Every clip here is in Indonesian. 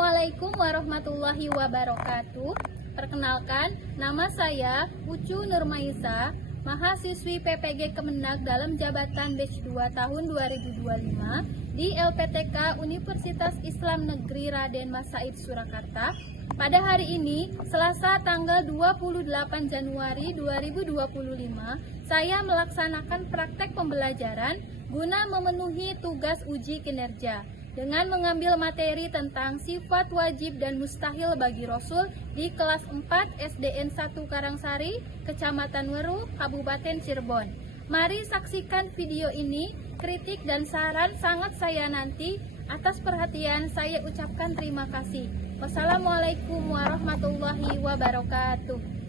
Assalamualaikum warahmatullahi wabarakatuh. Perkenalkan, nama saya Ucu Nurmaisa, mahasiswi PPG Kemenag dalam jabatan batch 2 tahun 2025 di LPTK Universitas Islam Negeri Raden Mas Said Surakarta. Pada hari ini, Selasa tanggal 28 Januari 2025, saya melaksanakan praktek pembelajaran guna memenuhi tugas uji kinerja dengan mengambil materi tentang sifat wajib dan mustahil bagi Rasul di kelas 4 SDN 1 Karangsari, Kecamatan Weru, Kabupaten Cirebon. Mari saksikan video ini, kritik dan saran sangat saya nanti. Atas perhatian saya ucapkan terima kasih. Wassalamualaikum warahmatullahi wabarakatuh.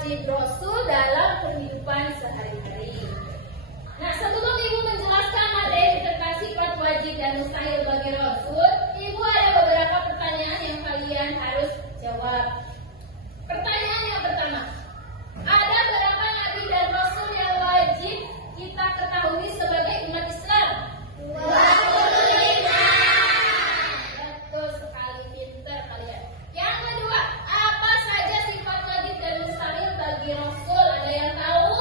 wajib Rasul dalam kehidupan sehari-hari. Nah, sebelum Ibu menjelaskan materi tentang sifat wajib dan mustahil bagi Rasul, Ibu ada beberapa pertanyaan yang kalian harus jawab. Pertanyaan yang pertama, ada berapa nabi dan rasul yang wajib kita ketahui sebagai umat Islam? 25. Betul sekali, pinter kalian. Yang kedua, apa saja sifat wajib dan mustahil bagi rasul? Ada yang tahu?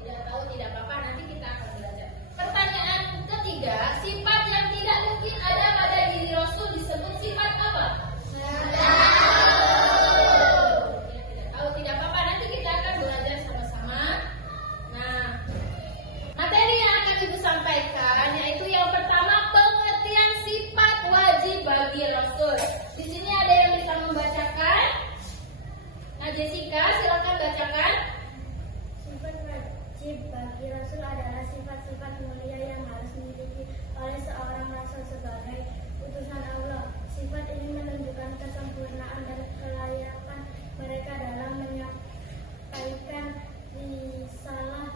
Tidak tahu, tidak apa-apa, nanti kita akan belajar. Pertanyaan ketiga, sifat yang tidak mungkin ada pada diri rasul disebut sifat apa? Di sini ada yang bisa membacakan? Nah, Jessica, silakan bacakan. Sifat wajib bagi Rasul adalah sifat-sifat mulia yang harus dimiliki oleh seorang Rasul sebagai utusan Allah. Sifat ini menunjukkan kesempurnaan dan kelayakan mereka dalam menyampaikan risalah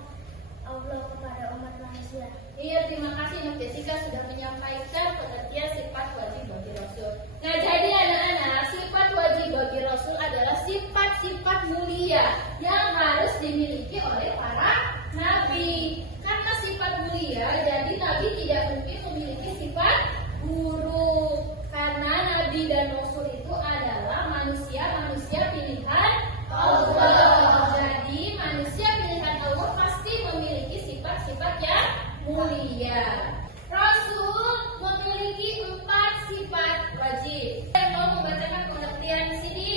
Allah kepada umat manusia. Iya, terima kasih Mas Jessica sudah menyampaikan pengertian sifat wajib bagi Rasul. Nah, jadi anak-anak, sifat wajib bagi Rasul adalah sifat-sifat mulia yang harus dimiliki oleh para nabi. Karena sifat mulia, jadi nabi tidak mungkin memiliki sifat buruk. Karena nabi dan rasul itu adalah manusia-manusia pilihan Allah. Jadi manusia pilihan Allah pasti memiliki sifat-sifat yang mulia. Rasul memiliki 4 sifat wajib. Saya mau membacakan pengertian di sini.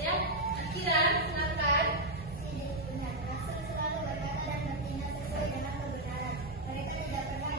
Ya, Akira, silakan. Rasul selalu berkata dan bertindak sesuai dengan kebenaran. Mereka tidak pernah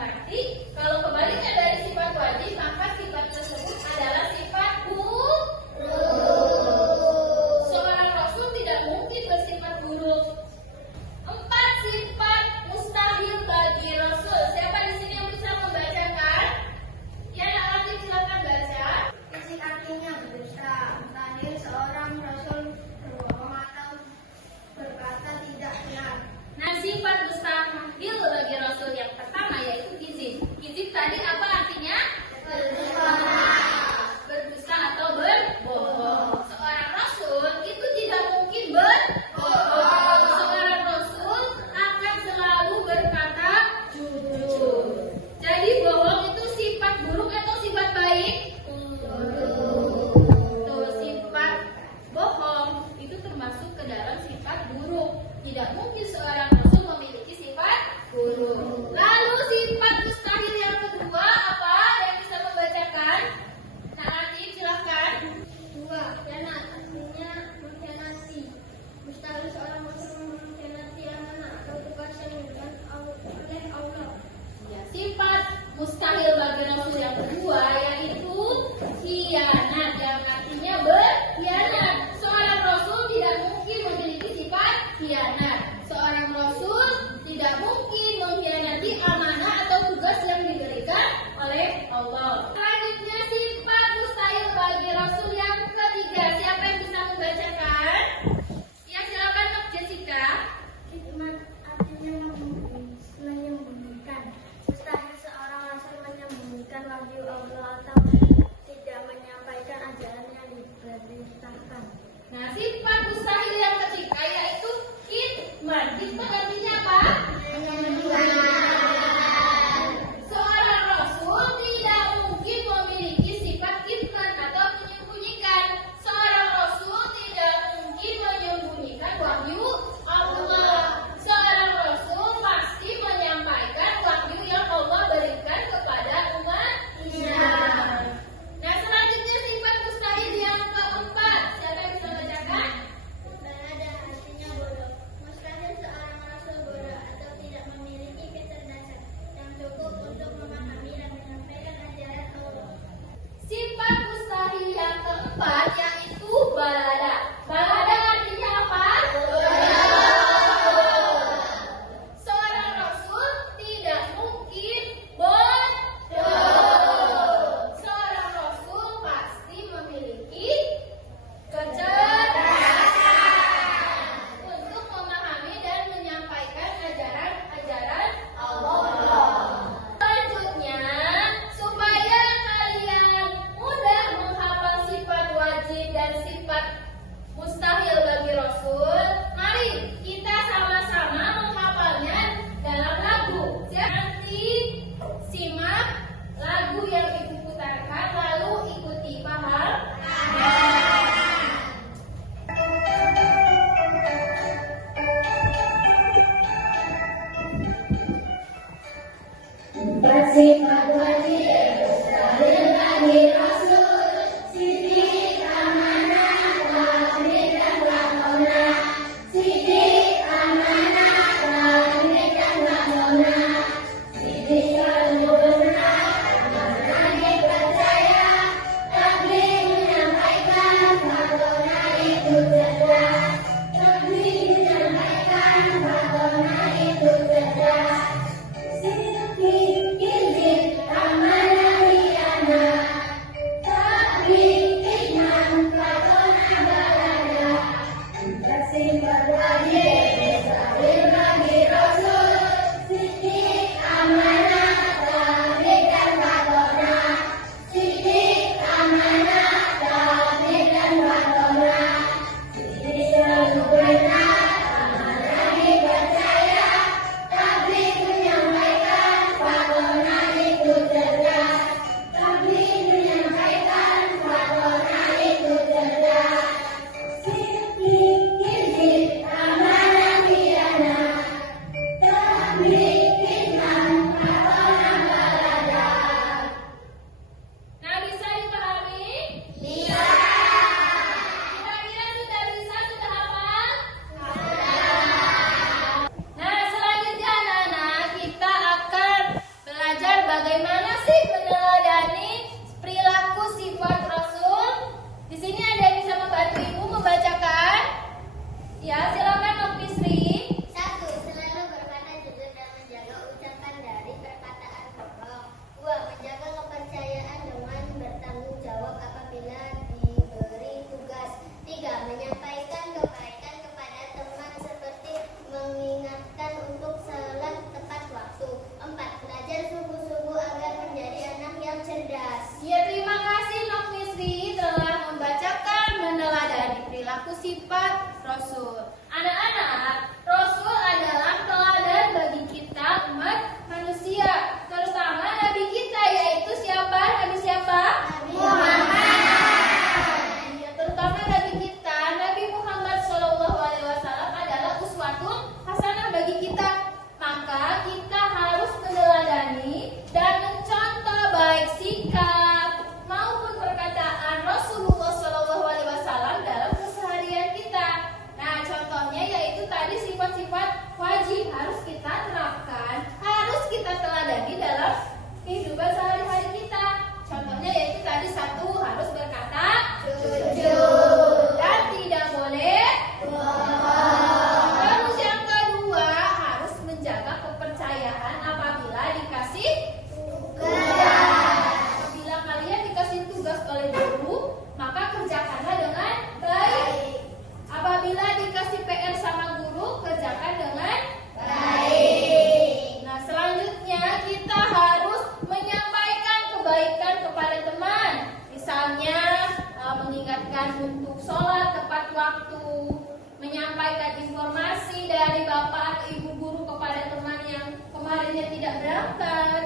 arti kalau kebaliknya dari sifat wajib, maka sifat tersebut adalah sifat buruk. Seorang rasul tidak mungkin bersifat buruk. 4 sifat mustahil bagi rasul. Siapa di sini yang bisa membacakan? Ya, Latif, silakan baca. Fisik artinya berdusta. Mustahil seorang rasul berbohong atau berkata tidak benar. Nah, sifat mustahil bagi rasul yang pertama yaitu kizib. Kizib tadi apa artinya? Berdusta atau berbohong. Seorang rasul itu tidak mungkin berbohong. Seorang rasul akan selalu berkata jujur. Jadi bohong itu sifat buruk atau sifat baik? Tuh, sifat bohong itu termasuk ke dalam sifat buruk. Tidak mungkin seorang rasul memiliki sifat buruk. Lalu sifat mustahil yang kedua apa? Yang bisa membacakan? Nah, Latif, silakan. 2. Khianat artinya mengkhianati. Mustahil seorang rasul mengkhianati amanah atau tugas yang diberikan oleh Allah. Ya, sifat mustahil bagi rasul yang kedua yaitu khianat, yang artinya berkhianat. Seorang rasul tidak mungkin memiliki sifat khianat. Seorang rasul tidak mungkin mengkhianati amanah atau tugas yang diberikan oleh Allah. Selanjutnya sifat mustahil bagi rasul yang ketiga. Siapa yang bisa membacakan? Ya, silakan Dok Jessica. Hikmat artinya menyembunyikan. Mustahil seorang rasul menyembunyikan wahyu Allah atau tidak menyampaikan ajaran yang diperintahkan. Nah, sifat mustahil yang ketiga yaitu hikmat. Hikmat artinya apa? Seorang rasul tidak mungkin memiliki sifat hikmat atau menyembunyikan. Seorang rasul tidak mungkin menyembunyikan wahyu Allah. Seorang rasul pasti menyampaikan wahyu yang Allah berikan kepada umatnya. Nah, selanjutnya sifat mustahil yang keempat. Siapa yang bisa bacakan? Balada artinya bodoh. Mustahil seorang rasul bodoh atau tidak memiliki kecerdasan yang cukup untuk memahami dan menyampaikan ajaran Allah. Sifat mustahil yang keempat yaitu balada. Balada artinya apa? Seorang rasul tidak mungkin bodoh. Seorang rasul pasti memiliki kecerdasan untuk memahami dan menyampaikan ajaran-ajaran Allah. Selanjutnya, supaya kalian mudah menghafal sifat wajib dan sifat mustahil bagi rasul, mari kita sama-sama menghafalnya dalam lagu. Nanti simak lagu yang ibu putarkan lalu ikuti, paham? Sifat wajib mustahil bagi rasul, sidik amanah, tauhid dan lakona. Sidik amanah, tauhid dan lakona. Sidik selalu benar, amanah dipercaya. Tabligh menyampaikan, lakona itu cerdas. Tabligh menyampaikan, lakona itu cerdas. Sifat wajib mustahil bagi rasul, sidik amanah, tauhid dan lakona. Sidik amanah, tauhid dan lakona. Ya, silakan Nokti Sri. 1. Selalu berkata jujur dan menjaga ucapan dari perkataan bohong. 2. Menjaga kepercayaan dengan bertanggung jawab apabila diberi tugas. 3. Menyampaikan kebaikan kepada teman seperti mengingatkan untuk sholat tepat waktu. 4. Belajar sungguh-sungguh agar menjadi anak yang cerdas. Ya, terima kasih Nokti Sri telah membacakan meneladani perilaku sifat Rasul. Anak-anak, Rasul adalah teladan bagi kita umat manusia, terutama Nabi kita, yaitu siapa? Nabi siapa? Nabi Muhammad. Ya, terutama Nabi kita, Nabi Muhammad SAW adalah uswatun hasanah bagi kita. Maka kita harus meneladani dan mencontoh baik sikap maupun perkataan Rasulullah SAW dalam keseharian kita. Nah, contohnya yaitu tadi sifat-sifat wajib harus kita terapkan, harus kita teladani dalam kehidupan sehari-hari kita. Contohnya yaitu tadi 1, harus berkata jujur dan tidak boleh bohong. Terus yang kedua, harus menjaga kepercayaan apabila dikasih tugas. Apabila kalian dikasih tugas oleh guru, maka kerjakanlah dengan baik. Apabila dikasih PR sama guru, kerjakan dengan baik. Nah, selanjutnya kita harus menyampaikan kebaikan kepada teman. Misalnya mengingatkan untuk sholat tepat waktu, menyampaikan informasi dari bapak atau ibu guru kepada teman yang kemarinnya tidak berangkat.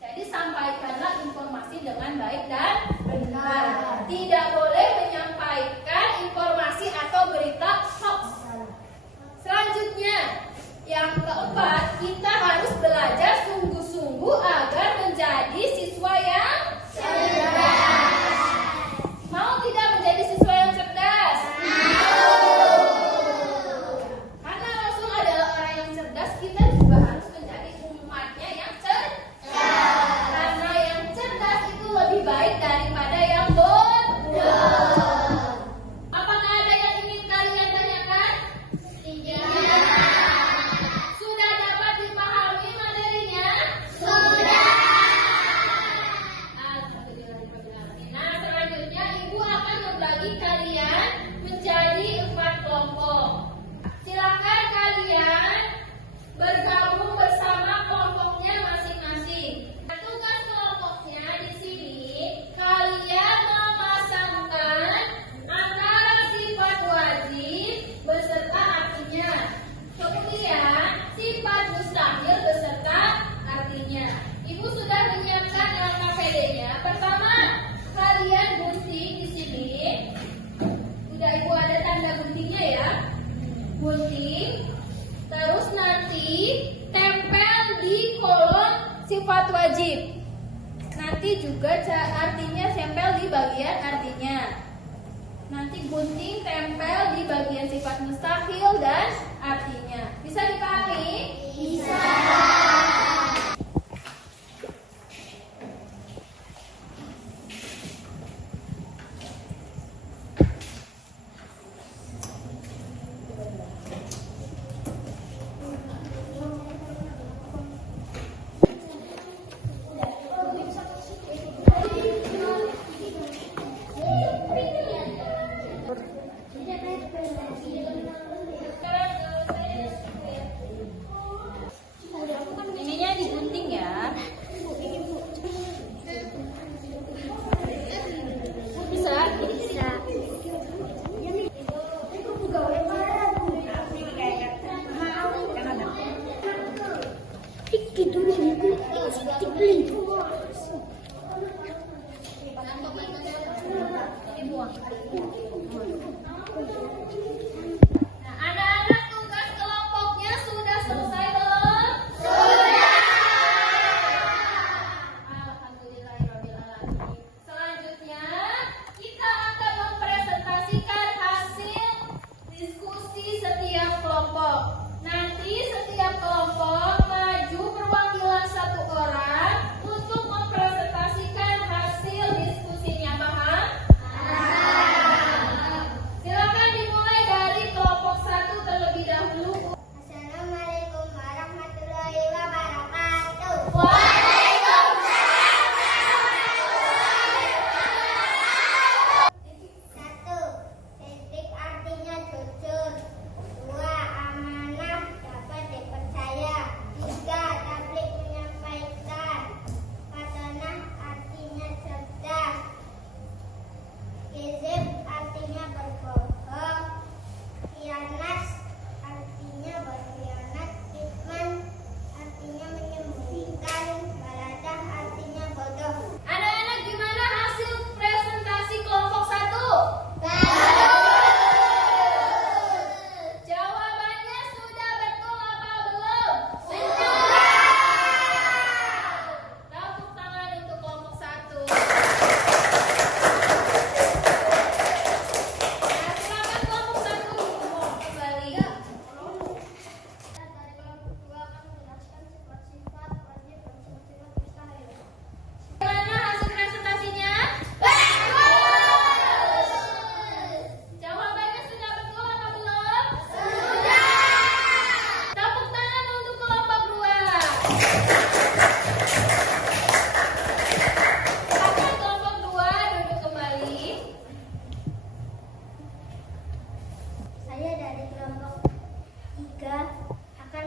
Jadi sampaikanlah informasi dengan baik dan benar. Tidak boleh menyampaikan informasi atau berita hoax. Selanjutnya, yang keempat, kita harus belajar sungguh-sungguh agar menjadi siswa yang cerdas. Mau tidak menjadi siswa yang cerdas? Karena Rasul adalah orang yang cerdas, kita juga harus menjadi umatnya yang cerdas. Karena yang cerdas itu lebih baik daripada yang bodoh. Apakah ada yang ingin kalian tanyakan? Tidak. Sudah dapat dipahami materinya? Sudah. Nah, selanjutnya Ibu akan membagi kalian menjadi 4 kelompok. Silakan kalian bergabung bersama kelompoknya masing-masing. Tugas kelompoknya di sini, kalian memasangkan antara sifat wajib beserta artinya. Kemudian sifat mustahil beserta artinya. Ibu sudah menyiapkan LKPD-nya. Pertama, kalian gunting di sini. Udah Ibu ada tanda guntingnya ya. Gunting. Terus nanti tempel di kolom sifat wajib. Nanti juga artinya tempel di bagian artinya. Nanti gunting tempel di bagian sifat mustahil dan artinya. Bisa dipahami? Bisa. Ininya digunting ya. Bisa? Bisa. Nah, anak-anak, tugas kelompoknya sudah selesai belum? Alhamdulillahirrahmanirrahim. Selanjutnya, kita akan mempresentasikan hasil diskusi setiap kelompok. Nanti setiap kelompok maju perwakilan 1 orang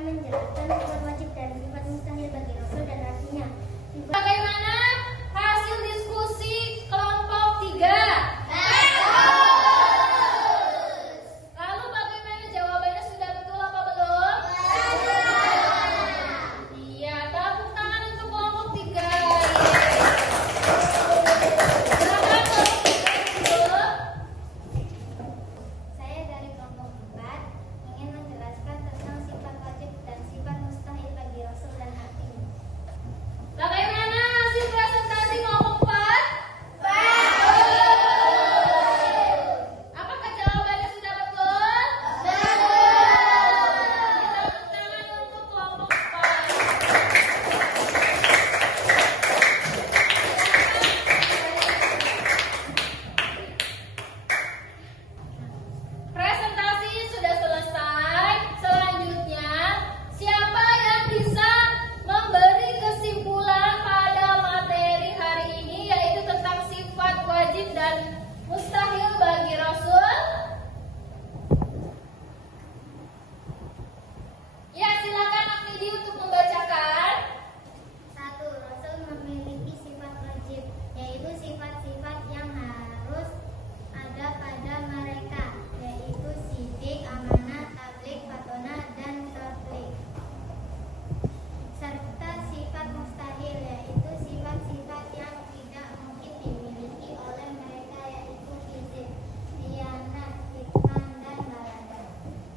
menjelaskan sifat wajib dan sifat mustahil bagi Rasul dan artinya. Bagaimana hasil diskusi kelompok 3? Lalu bagaimana jawabannya, sudah betul apa belum? Iya, tepuk tangan untuk kelompok 3. Silakan kelompok 3. Saya dari kelompok 4 ingin menjelaskan tentang sifat wajib dan sifat mustahil bagi Rasul dan artinya. Bagaimana hasil presentasi kelompok 4? Apakah jawabannya sudah betul? Tepuk tangan untuk kelompok 4. Presentasi sudah selesai. Selanjutnya, siapa yang bisa memberi kesimpulan pada materi hari ini, yaitu tentang sifat wajib dan mustahil bagi Rasul? Ya, silakan Akmidi untuk membacakan. 1. Rasul memiliki sifat wajib, yaitu sifat-sifat yang harus ada pada mereka, yaitu sidik, amanah, tabligh, fatonah, dan tabligh. Serta sifat mustahil, yaitu sifat-sifat yang tidak mungkin dimiliki oleh mereka, yaitu hizib, khianat, kitman, dan balada.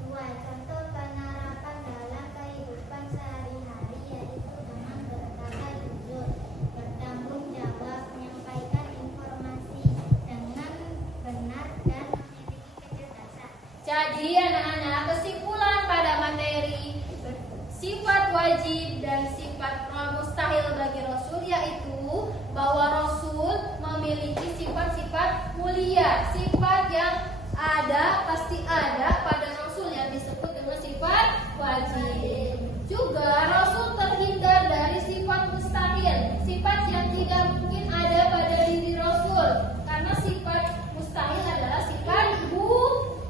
2. Contoh penerapan dalam kehidupan sehari-hari, yaitu dengan berkata jujur, bertanggung jawab, menyampaikan informasi dengan benar, dan memiliki kecerdasan. Jadi anak-anak, kesimpulan pada materi sifat wajib dan sifat mustahil bagi Rasul yaitu bahwa Rasul memiliki sifat-sifat mulia, sifat yang ada, pasti ada pada Rasul yang disebut dengan sifat wajib. Juga Rasul terhindar dari sifat mustahil, sifat yang tidak mungkin ada pada diri Rasul, karena sifat mustahil adalah sifat buruk.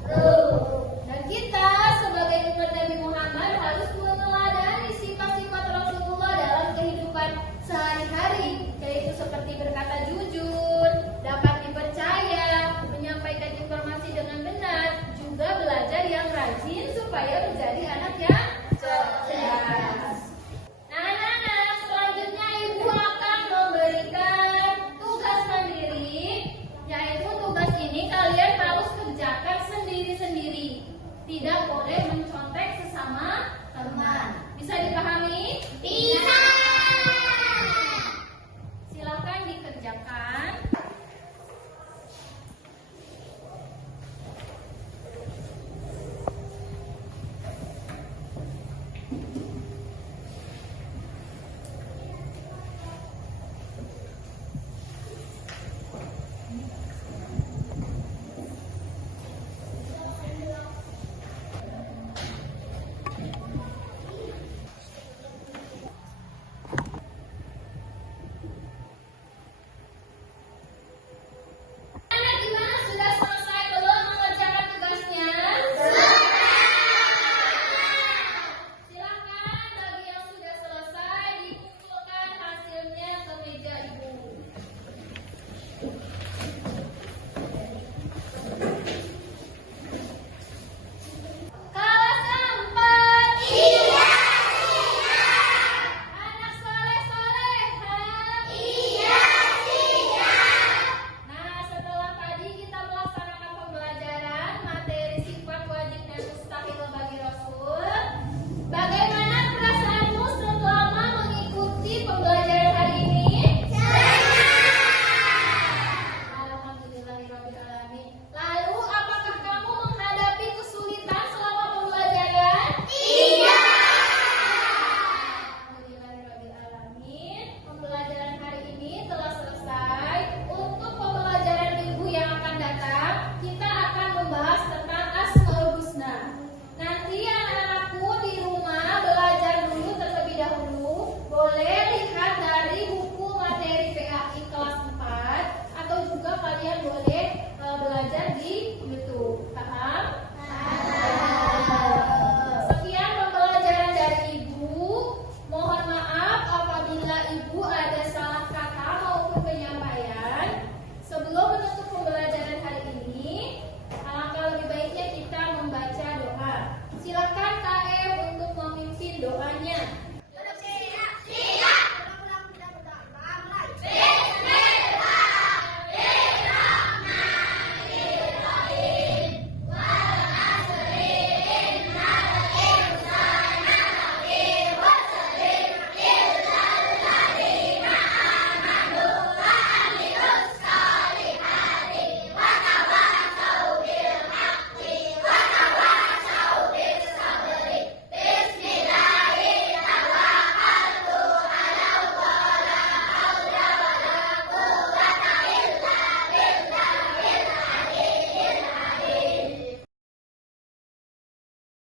Dan kita sebagai umat Nabi Muhammad harus meneladani sifat-sifat Rasulullah dalam kehidupan sehari-hari, yaitu seperti berkata jujur, dapat dipercaya, menyampaikan informasi dengan benar, juga belajar yang rajin supaya menjadi anak yang cerdas. Nah, anak-anak, selanjutnya Ibu akan memberikan tugas mandiri, yaitu tugas ini kalian harus kerjakan sendiri-sendiri. Tidak boleh mencontek sesama teman. Bisa dipahami?